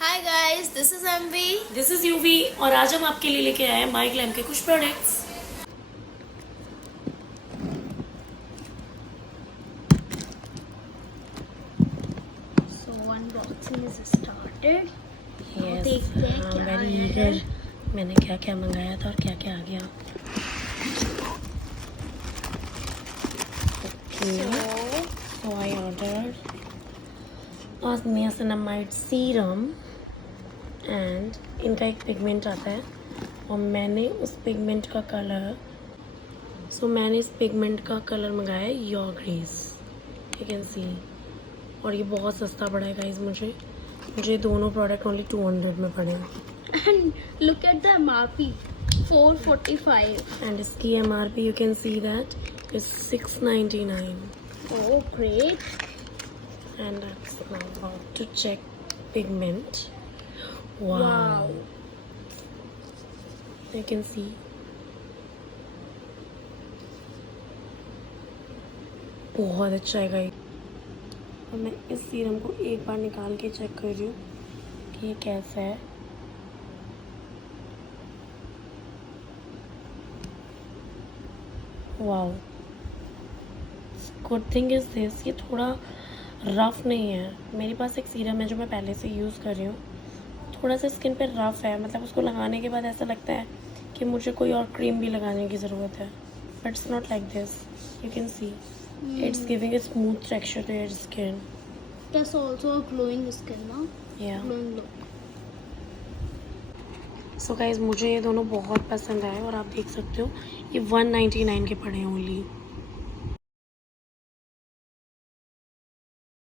Hi guys, this is MV. This is UV और आज हम आपके लिए लेके आए हैं माई ग्लैम के कुछ products. So unboxing is started. देखते हैं क्या वेरी है। ईगर। मैंने क्या क्या मंगाया था और क्या क्या आ गया। So I ordered a niacinamide serum and इनका एक पिगमेंट आता है और मैंने उस पिगमेंट का कलर मंगाया है your grace, you can see. और ये बहुत सस्ता पड़ा है गाइस मुझे दोनों प्रोडक्ट ओनली 200 में पड़े हैं। And look at the MRP, 445. And इसकी MRP you can see that is 699। Oh, great. And that's now about to check pigment. Wow. You can see. बहुत अच्छा है गाइस। और मैं इस सीरम को एक बार निकाल के चेक कर रही हूँ कि ये कैसा है। Wow, good thing is this, ये थोड़ा रफ नहीं है। मेरे पास एक सीरम है जो मैं पहले से यूज़ कर रही हूँ, थोड़ा सा स्किन पे रफ है, मतलब उसको लगाने के बाद ऐसा लगता है कि मुझे कोई और क्रीम भी लगाने की ज़रूरत है, but it's not like this. You can see it's giving a smooth texture to your skin. That's also a glowing skin, ना? Yeah. Glowing look. So guys मुझे ये दोनों बहुत पसंद आए और आप देख सकते हो ये 199 के पड़े हैं ओनली।